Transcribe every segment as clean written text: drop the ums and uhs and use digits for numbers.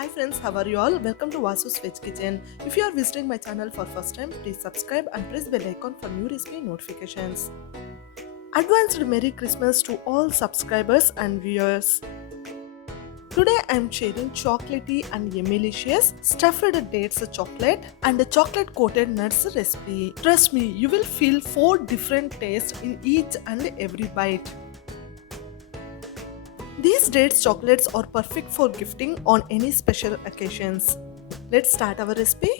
Hi friends, how are you all? Welcome to Vasu's Veg Kitchen. If you are visiting my channel for first time, please subscribe and press bell icon for new recipe notifications. Advanced Merry Christmas to all subscribers and viewers. Today I am sharing chocolatey and yummy-licious stuffed dates chocolate and a chocolate coated nuts recipe. Trust me, you will feel 4 different tastes in each and every bite. These dates chocolates are perfect for gifting on any special occasions. Let's start our recipe.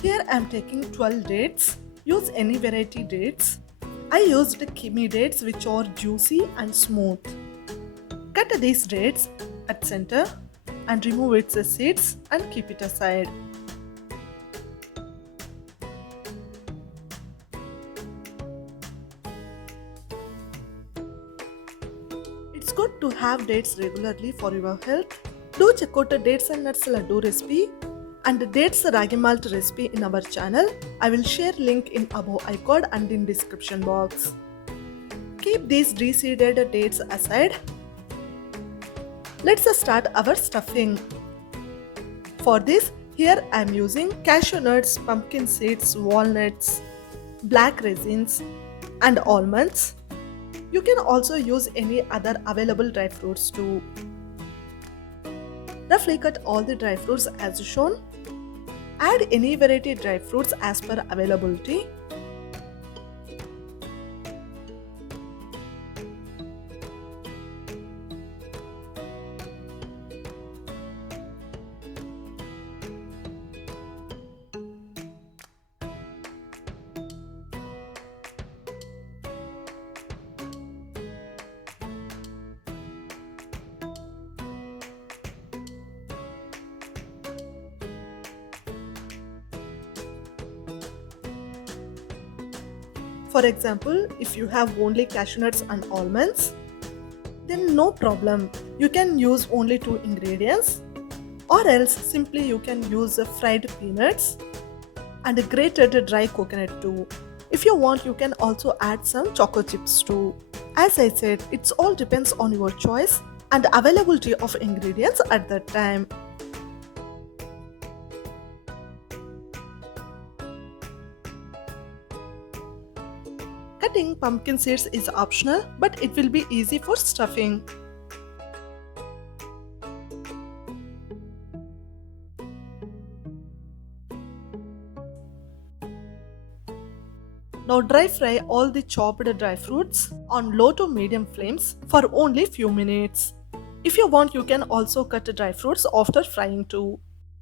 Here I am taking 12 dates. Use any variety dates. I used kimi dates which are juicy and smooth. Cut these dates at center and remove its seeds and keep it aside. It's good to have dates regularly for your health. Do check out the dates and nuts laddu recipe and the dates ragi malt recipe in our channel. I will share link in above icon and in description box. Keep these de-seeded dates aside. Let's start our stuffing. For this, here I am using cashew nuts, pumpkin seeds, walnuts, black raisins and almonds. You can also use any other available dry fruits too. Roughly cut all the dry fruits as shown. Add any variety dry fruits as per availability. For example, if you have only cashew nuts and almonds, then no problem. You can use only 2 ingredients, or else simply you can use fried peanuts and grated dry coconut too. If you want, you can also add some choco chips too. As I said, it all depends on your choice and availability of ingredients at that time. Cutting pumpkin seeds is optional, but it will be easy for stuffing. Now dry fry all the chopped dry fruits on low to medium flames for only few minutes. If you want, you can also cut dry fruits after frying too.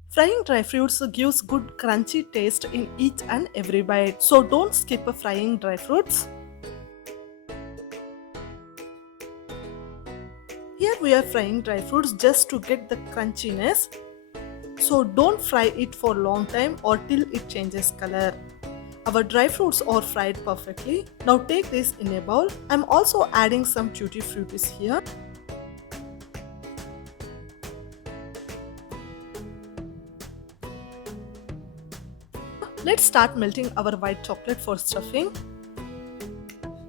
Frying dry fruits gives good crunchy taste in each and every bite, so don't skip frying dry fruits. Here we are frying dry fruits just to get the crunchiness, so don't fry it for long time or till it changes color. Our dry fruits are fried perfectly. Now take this in a bowl. I'm also adding some tutti fruities here. Let's start melting our white chocolate for stuffing.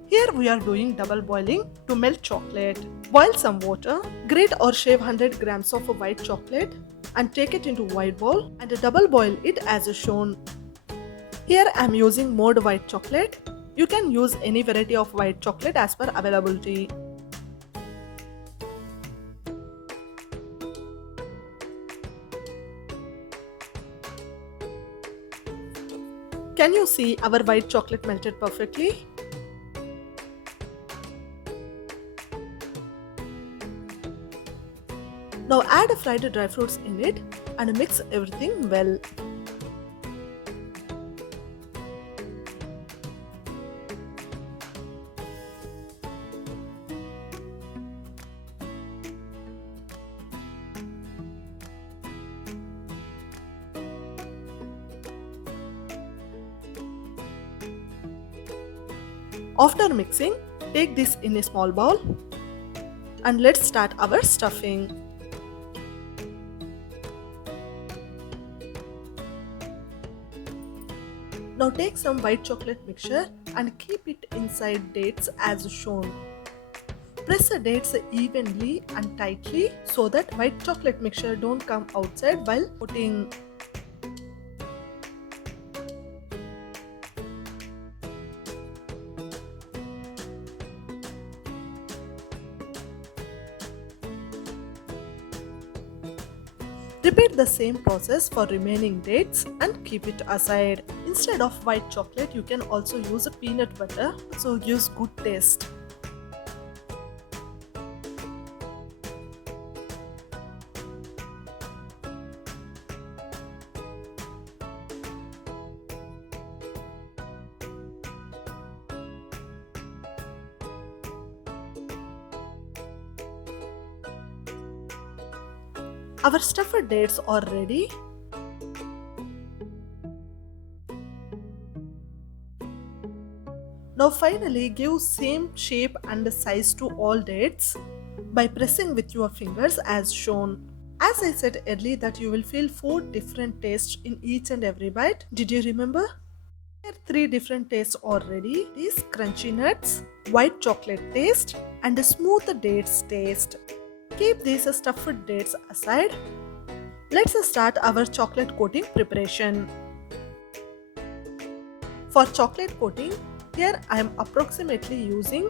Here we are doing double boiling to melt chocolate. Boil some water, grate or shave 100 grams of white chocolate and take it into white bowl and double boil it as shown. Here I am using mold white chocolate. You can use any variety of white chocolate as per availability. Can you see our white chocolate melted perfectly? Now add fried dry fruits in it and mix everything well. After mixing, take this in a small bowl and let's start our stuffing. Now take some white chocolate mixture and keep it inside dates as shown. Press the dates evenly and tightly so that white chocolate mixture don't come outside while coating. Repeat the same process for remaining dates and keep it aside. Instead of white chocolate, you can also use a peanut butter, so gives good taste. Our stuffed dates are ready. Now finally give same shape and size to all dates by pressing with your fingers as shown. As I said earlier that you will feel 4 different tastes in each and every bite. Did you remember? Here 3 different tastes already. These crunchy nuts, white chocolate taste and a smooth dates taste. Keep these stuffed dates aside. Let's start our chocolate coating preparation. For chocolate coating, here I am approximately using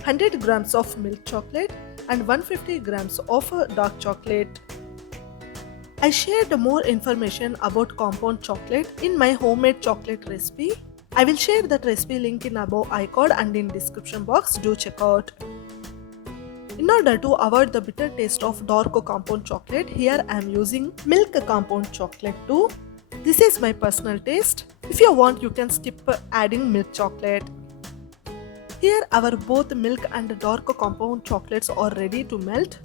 100 grams of milk chocolate and 150 grams of dark chocolate. I shared more information about compound chocolate in my homemade chocolate recipe. I will share that recipe link in above icon and in description box. Do check out. In order to avoid the bitter taste of dark compound chocolate, here I am using milk compound chocolate too. This is my personal taste. If you want, you can skip adding milk chocolate. Here our both milk and dark compound chocolates are ready to melt.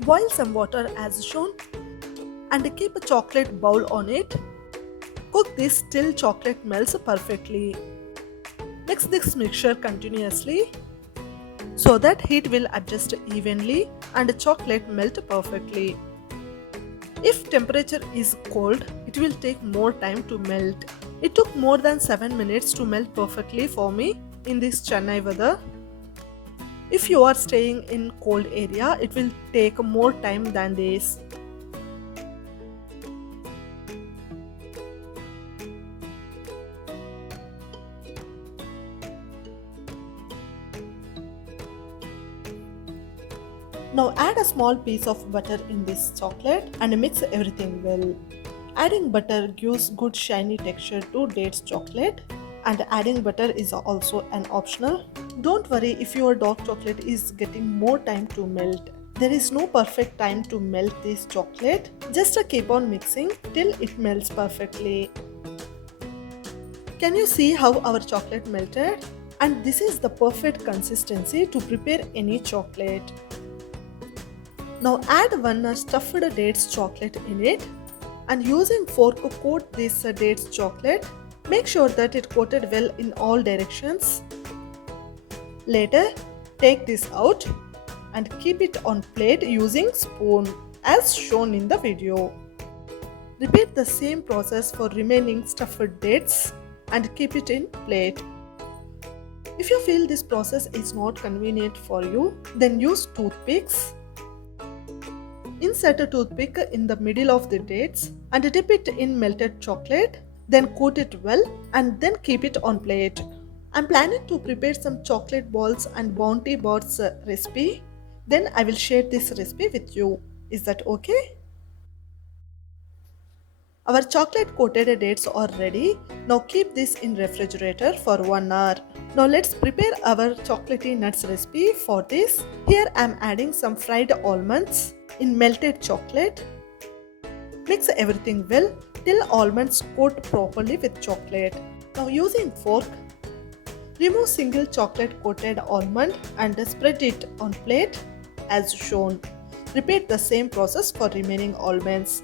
Boil some water as shown and keep a chocolate bowl on it. Cook this till chocolate melts perfectly. Mix this mixture continuously so that heat will adjust evenly and chocolate melt perfectly. If temperature is cold, it will take more time to melt. It took more than 7 minutes to melt perfectly for me in this Chennai weather. If you are staying in cold area, it will take more time than this. Now add a small piece of butter in this chocolate and mix everything well. Adding butter gives good shiny texture to dates chocolate, and adding butter is also an optional. Don't worry if your dark chocolate is getting more time to melt. There is no perfect time to melt this chocolate. Just keep on mixing till it melts perfectly. Can you see how our chocolate melted? And this is the perfect consistency to prepare any chocolate. Now add one stuffed dates chocolate in it and using fork coat this dates chocolate. Make sure that it coated well in all directions. Later, take this out and keep it on plate using spoon as shown in the video. Repeat the same process for remaining stuffed dates and keep it in plate. If you feel this process is not convenient for you, then use toothpicks. Insert a toothpick in the middle of the dates and dip it in melted chocolate, then coat it well and then keep it on plate. I'm planning to prepare some chocolate balls and bounty bars recipe. Then I will share this recipe with you. Is that okay? Our chocolate coated dates are ready. Now keep this in refrigerator for 1 hour. Now let's prepare our chocolatey nuts recipe. For this, here I am adding some fried almonds in melted chocolate. Mix everything well till almonds coat properly with chocolate. Now using fork, remove single chocolate coated almond and spread it on plate as shown. Repeat the same process for remaining almonds.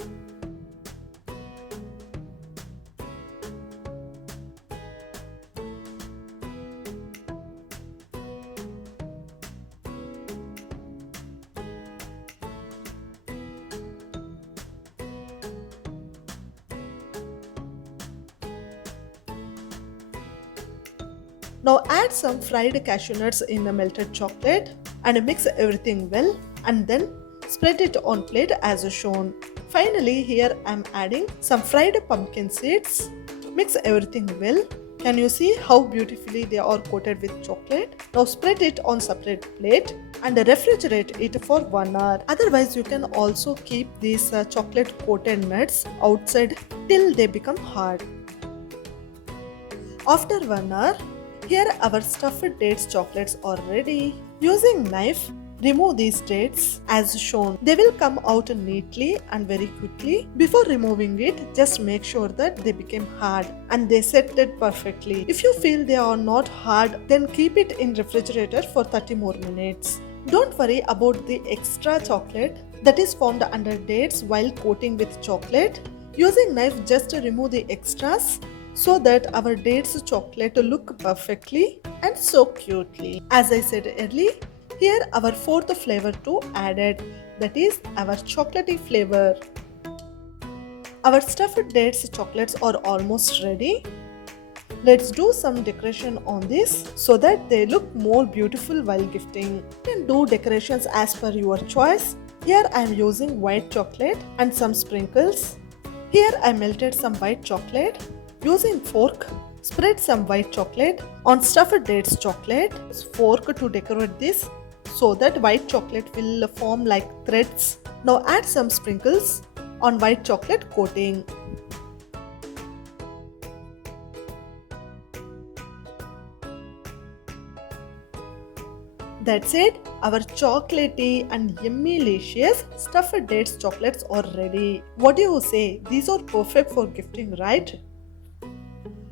Now add some fried cashew nuts in the melted chocolate and mix everything well, and then spread it on plate as shown. Finally, here I am adding some fried pumpkin seeds. Mix everything well. Can you see how beautifully they are coated with chocolate? Now spread it on separate plate and refrigerate it for 1 hour. Otherwise, you can also keep these chocolate coated nuts outside till they become hard. After 1 hour, here our stuffed dates chocolates are ready. Using knife, remove these dates as shown. They will come out neatly and very quickly. Before removing it, just make sure that they became hard and they set it perfectly. If you feel they are not hard, then keep it in refrigerator for 30 more minutes. Don't worry about the extra chocolate that is found under dates while coating with chocolate. Using knife, just remove the extras so that our dates chocolate look perfectly and so cutely. As I said earlier, here our fourth flavor too added, that is our chocolatey flavor. Our stuffed dates chocolates are almost ready. Let's do some decoration on this so that they look more beautiful while gifting. You can do decorations as per your choice. Here I am using white chocolate and some sprinkles. Here I melted some white chocolate. Using fork, spread some white chocolate on stuffed dates chocolate. Use fork to decorate this so that white chocolate will form like threads. Now add some sprinkles on white chocolate coating. That's it. Our chocolatey and yummy-licious stuffed dates chocolates are ready. What do you say? These are perfect for gifting, right?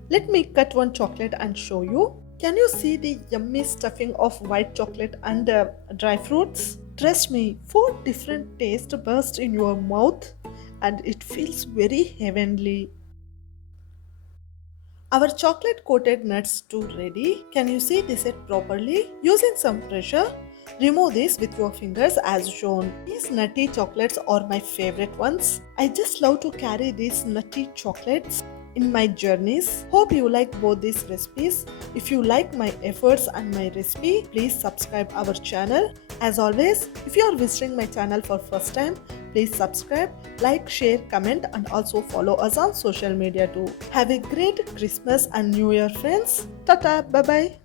Let me cut one chocolate and show you. Can you see the yummy stuffing of white chocolate and dry fruits? Trust me, 4 different tastes burst in your mouth and it feels very heavenly. Our chocolate coated nuts too ready. Can you see this set properly? Using some pressure, remove this with your fingers as shown. These nutty chocolates are my favorite ones. I just love to carry these nutty chocolates in my journeys. Hope you like both these recipes. If you like my efforts and my recipe, please subscribe our channel. As always, if you are visiting my channel for first time, please subscribe, like, share, comment and also follow us on social media too. Have a great Christmas and New Year friends. Tata, bye bye.